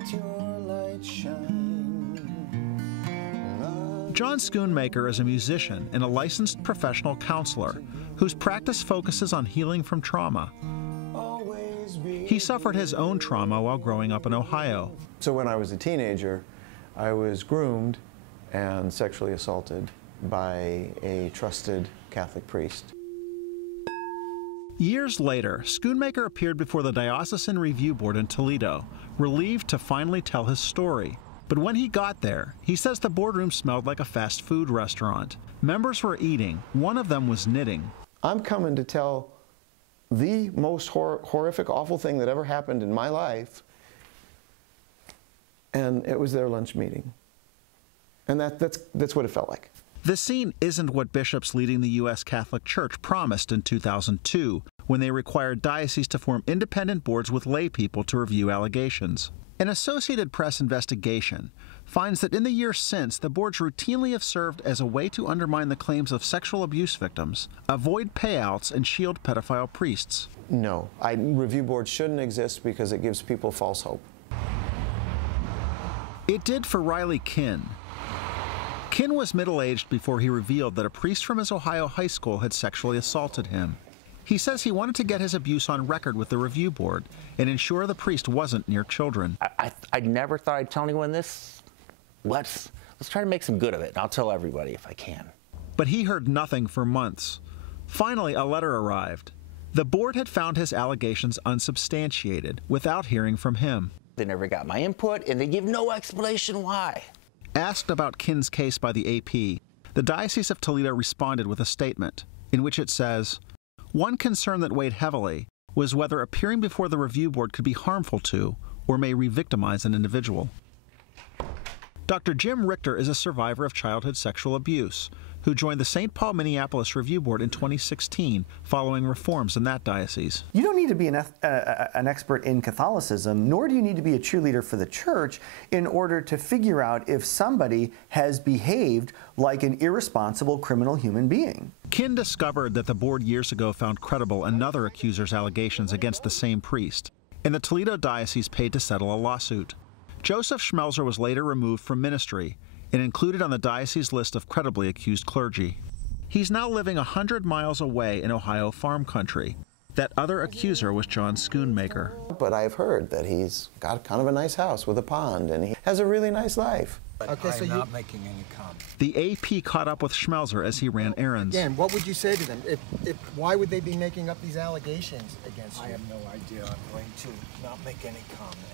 let your light shine. John Schoonmaker is a musician and a licensed professional counselor whose practice focuses on healing from trauma. He suffered his own trauma while growing up in Ohio. So when I was a teenager, I was groomed and sexually assaulted by a trusted Catholic priest. Years later, Schoonmaker appeared before the Diocesan Review Board in Toledo, relieved to finally tell his story. But when he got there, he says the boardroom smelled like a fast food restaurant. Members were eating. One of them was knitting. I'm coming to tell the most horrific, awful thing that ever happened in my life, and it was their lunch meeting. And that's what it felt like. The scene isn't what bishops leading the U.S. Catholic Church promised in 2002, when they required dioceses to form independent boards with lay people to review allegations. An Associated Press investigation finds that in the years since, the boards routinely have served as a way to undermine the claims of sexual abuse victims, avoid payouts, and shield pedophile priests. No, review boards shouldn't exist because it gives people false hope. It did for Riley Kinn. Kinn was middle-aged before he revealed that a priest from his Ohio high school had sexually assaulted him. He says he wanted to get his abuse on record with the review board and ensure the priest wasn't near children. I never thought I'd tell anyone this. Let's try to make some good of it, and I'll tell everybody if I can. But he heard nothing for months. Finally, a letter arrived. The board had found his allegations unsubstantiated without hearing from him. They never got my input, and they give no explanation why. Asked about Kinn's case by the AP, the Diocese of Toledo responded with a statement in which it says, "One concern that weighed heavily was whether appearing before the review board could be harmful to or may re-victimize an individual." Dr. Jim Richter is a survivor of childhood sexual abuse who joined the St. Paul Minneapolis Review Board in 2016 following reforms in that diocese. You don't need to be an expert in Catholicism, nor do you need to be a cheerleader for the church in order to figure out if somebody has behaved like an irresponsible criminal human being. Kinn discovered that the board years ago found credible another accuser's allegations against the same priest, and the Toledo Diocese paid to settle a lawsuit. Joseph Schmelzer was later removed from ministry and included on the diocese list of credibly accused clergy. He's now living 100 miles away in Ohio farm country. That other accuser was John Schoonmaker. But I've heard that he's got kind of a nice house with a pond, and he has a really nice life. Okay, so I'm not making any comment. The AP caught up with Schmelzer as he ran errands. Again, what would you say to them? Why would they be making up these allegations against you? I have no idea. I'm going to not make any comment.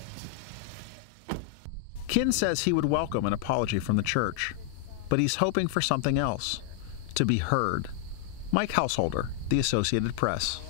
Kinn says he would welcome an apology from the church, but he's hoping for something else, to be heard. Mike Householder, The Associated Press.